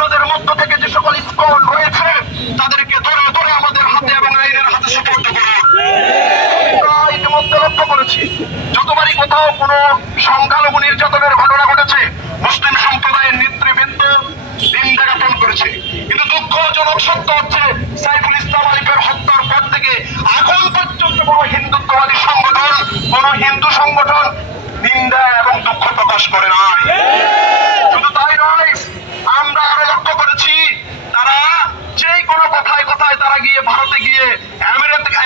আপনাদের মধ্য থেকে যে সকল ইসকন রয়েছে তাদেরকে ধরে ধরে আমাদের হাতে এবং আইনের হাতে সুপর্দ করুন। ইতিমধ্যে লক্ষ্য করেছি যতবারই কোথাও কোনো সংখ্যালঘু নির্যাতনের ঘটনা ঘটেছে মুসলিম সম্প্রদায়ের নেতৃবৃন্দ নিন্দা জ্ঞাপন করেছে, কিন্তু দুঃখজনক সত্য হচ্ছে সাইফুল ইসলাম আলিফের হত্যার পর থেকে এখন পর্যন্ত কোনো হিন্দুত্ববাদী সংগঠন, কোন হিন্দু সংগঠন নিন্দা এবং দুঃখ প্রকাশ করে নাই। শুধু তাই নয়, আমরা আরো লক্ষ্য করেছি তারা যেই কোনো কথায় কথায় তারা গিয়ে ভারতে গিয়ে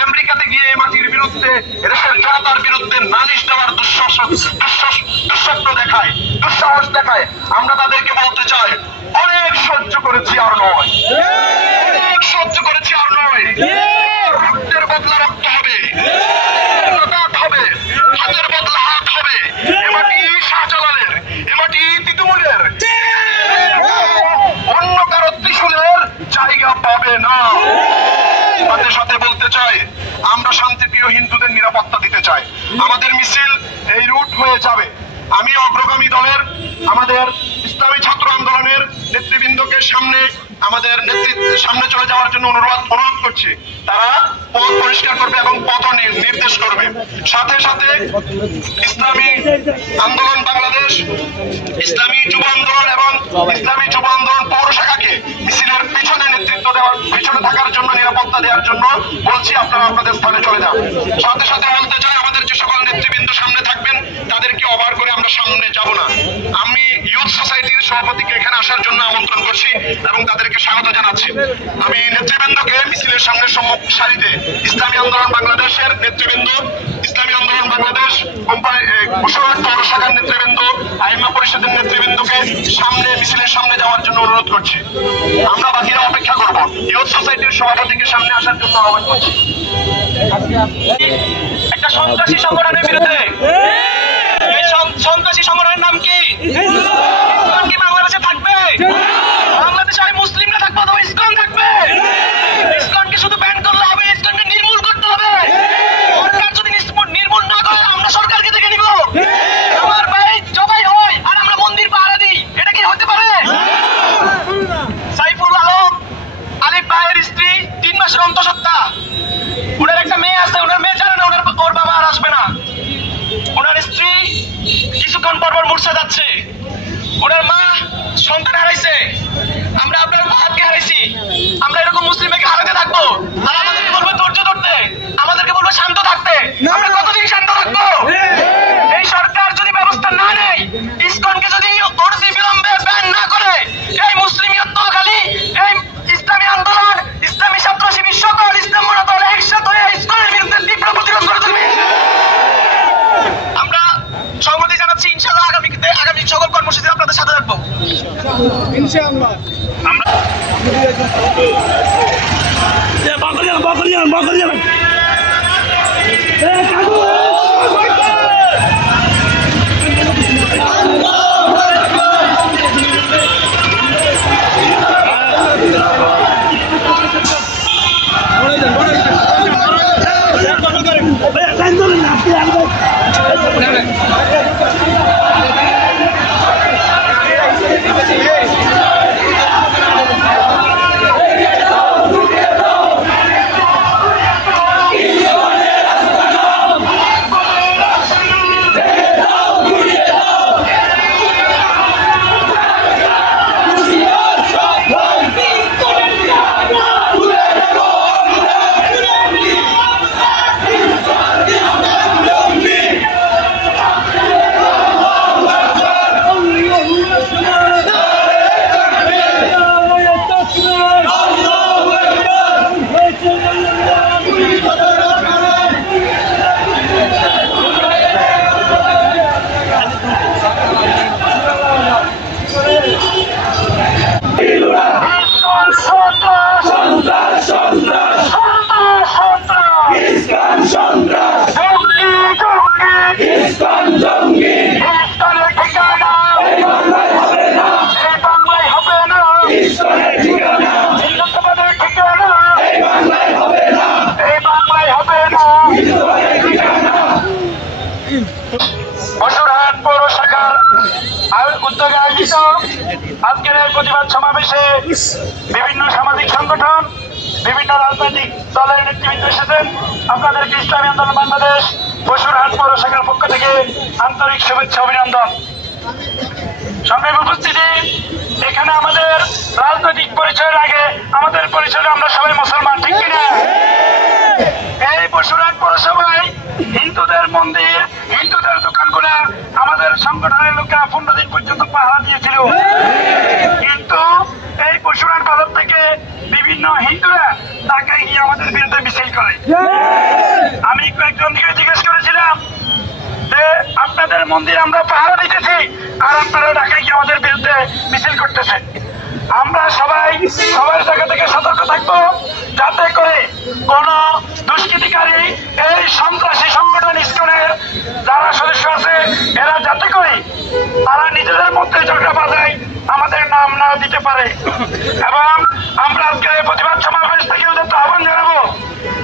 আমেরিকাতে গিয়ে মাটির বিরুদ্ধে দেশের জনতার বিরুদ্ধে নালিশ দেওয়ার দুঃস্বপ্ন দেখায়, দুঃসাহস দেখায়। আমরা তাদেরকে বলতে চাই অনেক সহ্য করেছি আর নয়, অনেক সহ্য করেছি আর নয়। রক্তের বদলা রক্ত হবে, হবে হাতের বদলা হাত হবে। এ মাটি শাহজালালের, এ মাটি তিতুমুরের, অন্য কারো ত্রিশূলের জায়গা পাবে না। সাথে সাথে বলতে চাই আমরা শান্তিপ্রিয় হিন্দুদের নিরাপত্তা দিতে চাই। আমাদের মিছিল এই রুট হয়ে যাবে। আমি অগ্রগামী দলের আমাদের ইসলামী ছাত্র আন্দোলনের নেতৃবৃন্দকে আমাদের নেতৃত্বের সামনে চলে যাওয়ার জন্য অনুরোধ করছি। তারা পথ পরিষ্কার করবে এবং পথ নির্দেশ করবে। সাথে সাথে ইসলামী আন্দোলন বাংলাদেশ, ইসলামী যুব আন্দোলন এবং ইসলামী যুব আন্দোলন পৌর শাখাকে মিছিলের পিছনে নেতৃত্ব দেওয়ার, পিছনে থাকার জন্য, নিরাপত্তা দেওয়ার জন্য বলছি আপনারা আপনাদের স্থানে চলে যান। সাথে সাথে বলতে চাই আমাদের যে সকল নেতৃবৃন্দ সামনে থাকবেন তাদেরকে অবাক করে আমরা সামনে যাব না। আমি ইউথ সোসাইটির সভাপতিকে এখানে আসার জন্য আমন্ত্রণ করছি এবং তাদেরকে স্বাগত জানাচ্ছি। আমি নেতৃবৃন্দকে মিছিলের সামনে সম্মুখ সারিতে ইসলামী আন্দোলন বাংলাদেশের নেতৃবৃন্দ, ইসলামী আন্দোলন বাংলাদেশ পৌর শাখার নেতৃবৃন্দ, আইমা পরিষদের নেতৃবৃন্দকে সামনে মিছিলের সামনে যাওয়ার জন্য অনুরোধ করছি। আমরা বাকিরা অপেক্ষা করব। ইউথ সোসাইটির সভাপতিকে সামনে আসার জন্য আহ্বান করছি। একটা সন্ত্রাসী সংগঠনের বিরুদ্ধে, এই সন্ত্রাসী সংগঠনের নাম কি? ইসকন কি বাংলাদেশে থাকবে? বাংলাদেশে মুসলিমরা থাকবে অথবা ইসকন থাকবে? ইসকনকে শুধু ব্যান করলে হবে? ইসকনকে নির্মূল করতে হবে। সরকার যদি নির্মূল না করে আমরা সরকারকে দেখে নিব। আমার ভাই জবাই হয় আর আমরা মন্দির পাহারা দিই, এটা কি হতে পারে? সাইফুল আলম আলিফ ভাইয়ের স্ত্রী 3 মাসের অন্তঃসত্ত্বা। ওনার একটা মেয়ে আছে, ওনার মেয়ে জানে না ওর বাবা আর আসবে না। ওনার স্ত্রী কিছুক্ষণ পর পর মূর্ছা যাচ্ছে। ওনার মা সন্তান হারাইছে। আমরা আপনার ভাতকে হারাইছি। আমরা এরকম মুসলিম মেয়েকে হারাতে থাকবো আর আমাদেরকে বলবো ধৈর্য ধরতে, আমাদেরকে বলবো শান্ত থাকতে। আমরা কতদিন শান্ত থাকবো? এই সরকার যদি ব্যবস্থা না নেয়, ইসকনকে যদি অনতি বিলম্বে ব্যান না করে, এই মুসলিমিয়ত খালি এই ইসলামী আন্দোলন, ইসলামী ছাত্র শিবির সকল ইসলাম মনা দল একসাথে হয়ে ইসকনের বিরুদ্ধে তীব্র প্রতিরোধ করে তুলবে। আমরা সহমতি জানাচ্ছি। ইনশাআল্লাহ আগামী সকল কর্মসূচিতে আপনাদের সাথে থাকবো ইনশাআল্লাহ। আমরা উদ্যোগে আয়োজিত আজকের এই প্রতিবাদ সমাবেশে বিভিন্ন সামাজিক সংগঠন, বিভিন্ন রাজনৈতিক দলের নেতৃবৃন্দ এসেছেন। আপনাদেরকে ইসলামী আন্দোলন বাংলাদেশ বসুরহাট পৌর শাখার পক্ষ থেকে আন্তরিক শুভেচ্ছা অভিনন্দন। সংগ্রামী উপস্থিতি, এখানে আমাদের রাজনৈতিক পরিচয়ের আগে আমাদের পরিচয় আমরা সবাই মুসলমান, ঠিক কিনা? এই বসুরহাট পৌরসভায় হিন্দুদের মন্দির, হিন্দুদের দোকানগুলো আমাদের সংগঠনের লোকেরা 15 দিন পর্যন্ত পাহারা দিয়েছিল, কিন্তু এই বসুরহাট বাজার থেকে বিভিন্ন হিন্দুরা ঢাকায় গিয়ে আমাদের বিরুদ্ধে মিছিল করে। আমি কয়েকজনকে জিজ্ঞেস করেছিলাম যে আপনাদের মন্দির আমরা পাহারা দিতেছি আর আপনারা ঢাকায় গিয়ে আমাদের বিরুদ্ধে মিছিল করতেছেন। আমরা সবাই সবার জায়গা থেকে সতর্ক থাকবো, যাতে করে কোন দুষ্কৃতিকারী এই সন্ত্রাসী সংগঠন ইসকনের যারা সদস্য আছে এরা যাতে করে তারা নিজেদের মধ্যে ঝগড়া বাজায় আমাদের নাম না দিতে পারে। এবং আমরা আজকে প্রতিবাদ সমাবেশ থেকে আহ্বান জানাবো,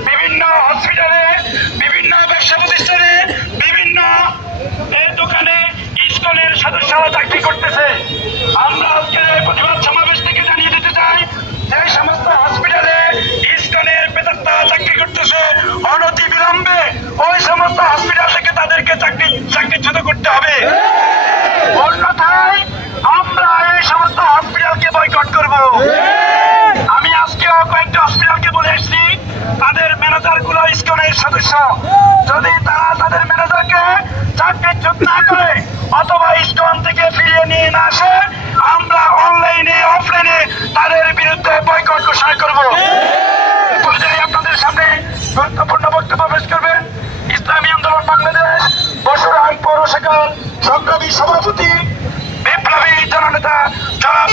বিভিন্ন হসপিটালে, বিভিন্ন ব্যবসা প্রতিষ্ঠানে, বিভিন্ন দোকানে ইসকনের সদস্যরা চাকরি করতেছে। আমরা আজকে প্রতিবাদ সমাবেশ থেকে জানিয়ে দিতে চাই, যে সমস্ত হসপিটালে ইসকনের প্রেতাত্মা চাকরি করতেছে অনতি বিলম্বে ওই সমস্ত হসপিটাল থেকে তাদেরকে চাকরিচ্যুত করতে হবে। অন্যথায় আমরা এই সমস্ত হসপিটালকে বয়কট করব। আমি আজকেও কয়েকটা হসপিটালকে বলে এসেছি, তাদের ম্যানেজার গুলো ইসকনের সদস্য। যদি তারা তাদের ম্যানেজারকে চাকরিচ্যুত না করে অথবা ইসকন থেকে ফিরিয়ে নিয়ে না আসে, আমরা অনলাইনে অফলাইনে তাদের বিরুদ্ধে বয়কট ঘোষণা করব। পর্যায়ে আপনাদের সামনে গুরুত্বপূর্ণ বক্তব্য পেশ করবেন ইসলামী আন্দোলন বাংলাদেশ বসুরহাট পৌর শাখার সংগ্রামী সভাপতি, বিপ্লবী জননেতা জনাব